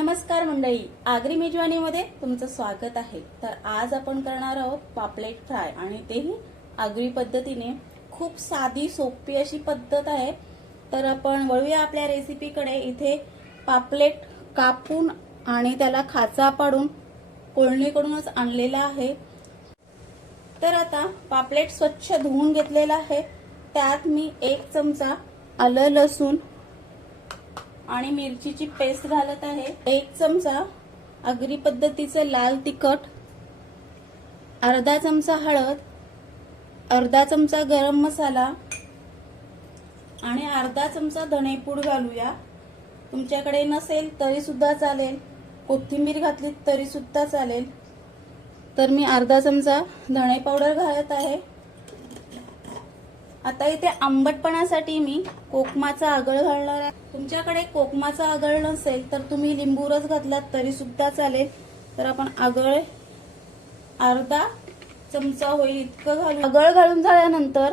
नमस्कार मंडळी आगरी मेजवानीमध्ये तुमचं स्वागत आहे. तर आज आपण करणार आहोत पापलेट फ्राय आणि तेही आगरी पद्धतीने. खूप साधी सोपी अशी पद्धत आहे. तर आपण वळूया आपल्या रेसिपीकडे इथे पापलेट कापून आणि त्याला खाचा पाडून कोळणीकडूनच आणलेला आहे. तर आता पापलेट स्वच्छ धुवून घेतलेला आहे. त्यात मी एक चमचा आलं लसूण आणि मिरचीची पेस्ट घालत आहे. एक चमचा आगरी पद्धतीचं लाल तिखट अर्धा चमचा हळद अर्धा चमचा गरम मसाला आणि अर्धा चमचा धणेपूड घालूया. तुमच्याकडे नसेल तरी सुद्धा चालेल. कोथिंबीर घातली तरी सुद्धा चालेल. तर मी अर्धा चमचा धणे पावडर घालत आहे. आता इथे आंबटपणासाठी मी कोकमाचा आगळ घालणार आहे. तुमच्याकडे कोकमाचा आगळ नसेल तर तुम्ही लिंबू रस घातलात तरी सुद्धा चालेल. तर आपण आगळ अर्धा चमचा होईल इतकं घालू आगळ घालून झाल्यानंतर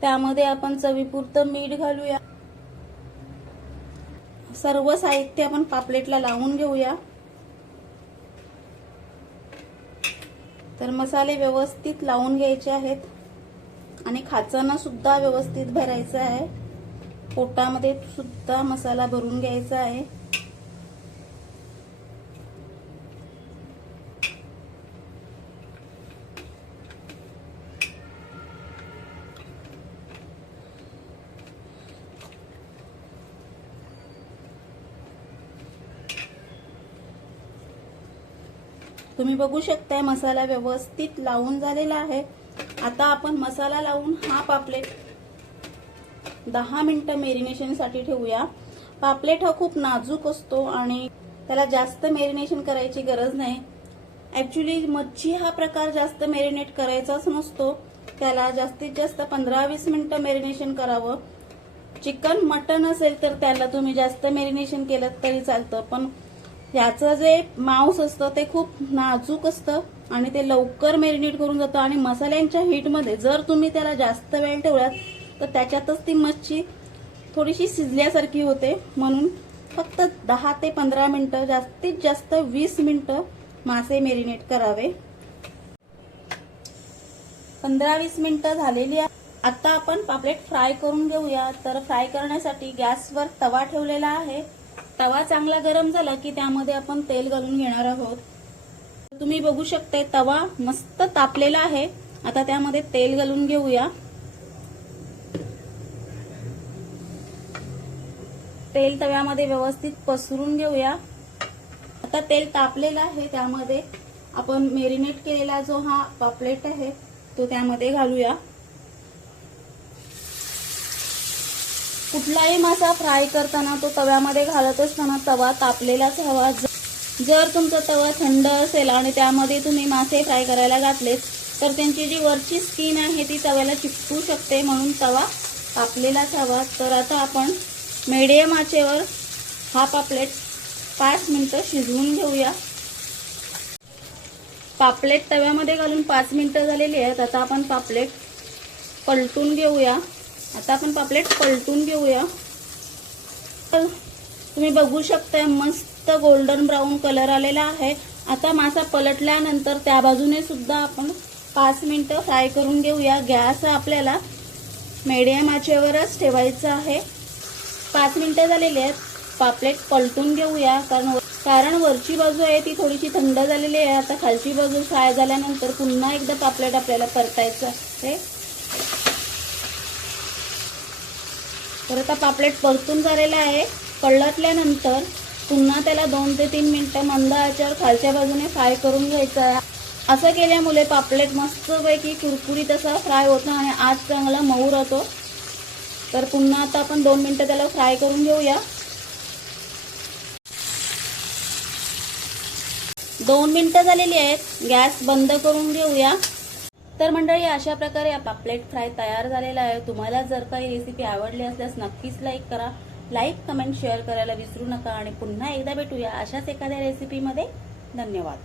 त्यामध्ये आपण चवीपुरतं मीठ घालूया. सर्व साहित्य आपण पापलेटला लावून घेऊया. तर मसाले व्यवस्थित लावून घ्यायचे आहेत. आणि खाचाना सुद्धा व्यवस्थित भरायचं आहे. पोटामध्ये सुद्धा मसाला भरून घ्यायचा आहे. तुम्ही बघू शकताय मसाला व्यवस्थित लावून झालेला आहे. आता आपण मसाला लावून हा पापलेट दहा मिनिटं मेरिनेशनसाठी ठेवूया. पापलेट हा खूप नाजूक असतो आणि त्याला जास्त मेरिनेशन करायची गरज नाही. ऍक्च्युली मच्छी हा प्रकार जास्त मेरिनेट करायचाच नसतो. त्याला जास्तीत जास्त पंधरा वीस मिनिटं मेरिनेशन करावं. चिकन मटन असेल तर त्याला तुम्ही जास्त मेरिनेशन केलं तरी चालतं. पण याचं जे मांस असतं ते खूप नाजूक असतं. आणि ते लवकर मेरिनेट करून जातं. आणि मसाल्यांच्या हीटमध्ये जर तुम्ही त्याला जास्त वेळ ठेवलात तर त्याच्यातच ती मच्छी थोडीशी शिजल्यासारखी होते. म्हणून फक्त दहा ते पंधरा मिनटं जास्तीत जास्त वीस मिनटं मासे मेरिनेट करावे. पंधरा वीस मिनिटं झालेली आहे. आता आपण पापलेट फ्राय करून घेऊया. तर फ्राय करण्यासाठी गॅसवर तवा ठेवलेला आहे. तवा चांगला गरम झाला की त्यामध्ये आपण तेल घालून घेणार आहोत. तुम्ही बघू शकताय तवा मस्त तापलेला आहे. आता त्यामध्ये तेल घालून घेऊया. तेल तव्यामध्ये व्यवस्थित पसरून घेऊया. आता तेल तापलेलं आहे त्यामध्ये आपण मेरिनेट केलेला जो हा पापलेट आहे तो त्यामध्ये घालूया. कुठलाही मासा फ्राय करताना तो तव्यामध्ये घालत असताना तवा तापलेलाच हवा. जर तुमचा तवा थंड असेल आणि त्यामध्ये तुम्ही मासे फ्राय करायला घातलेत तर त्यांची जी वरची स्किन आहे ती तव्याला चिपकू शकते. म्हणून तवा कापलेलाच हवा. तर आता आपण मेडियम आचेवर हा पापलेट पाच मिनटं शिजवून घेऊया. पापलेट तव्यामध्ये घालून पाच मिनटं झालेली आहेत. आता आपण पापलेट पलटून घेऊया. आता आपण पापलेट पलटून घेऊया. तर तुम्ही बघू शकता मस्त गोल्डन ब्राऊन कलर आलेला आहे. आता मासा पलटल्यानंतर त्या बाजूने सुद्धा आपण पाच मिनिटं फ्राय करून घेऊया. गॅस आपल्याला मीडियम आचेवरच ठेवायचा आहे. पाच मिनिटं झालेली आहेत. पापलेट पलटून घेऊया. कारण कारण वरची बाजू आहे ती थोडीशी थंड झालेली आहे. आता खालची बाजू फ्राय झाल्यानंतर पुन्हा एकदा पापलेट आपल्याला परतायचं आहे. तर आता पापलेट परतून झालेला आहे. पलटल्यानंतर पुन्हा त्याला दोन ते तीन मिनटं मंद आचेवर खालच्या बाजूने फ्राय करून घ्यायचं आहे. असं केल्यामुळे पापलेट मस्तपैकी कुरकुरीत असा फ्राय होतो आणि आज चांगला मऊ राहतो. तर पुन्हा आता आपण दोन मिनटं त्याला फ्राय करून घेऊया. दोन मिनटं झालेली आहेत. गॅस बंद करून घेऊया. तर मंडळी अशा प्रकारे पापलेट फ्राय तयार झालेला आहे. तुम्हाला जर काही रेसिपी आवडली असल्यास नक्कीच लाईक करा. लाईक कमेंट शेअर करायला विसरू नका आणि पुन्हा एकदा भेटूया अशाच एखाद्या रेसिपीमध्ये धन्यवाद.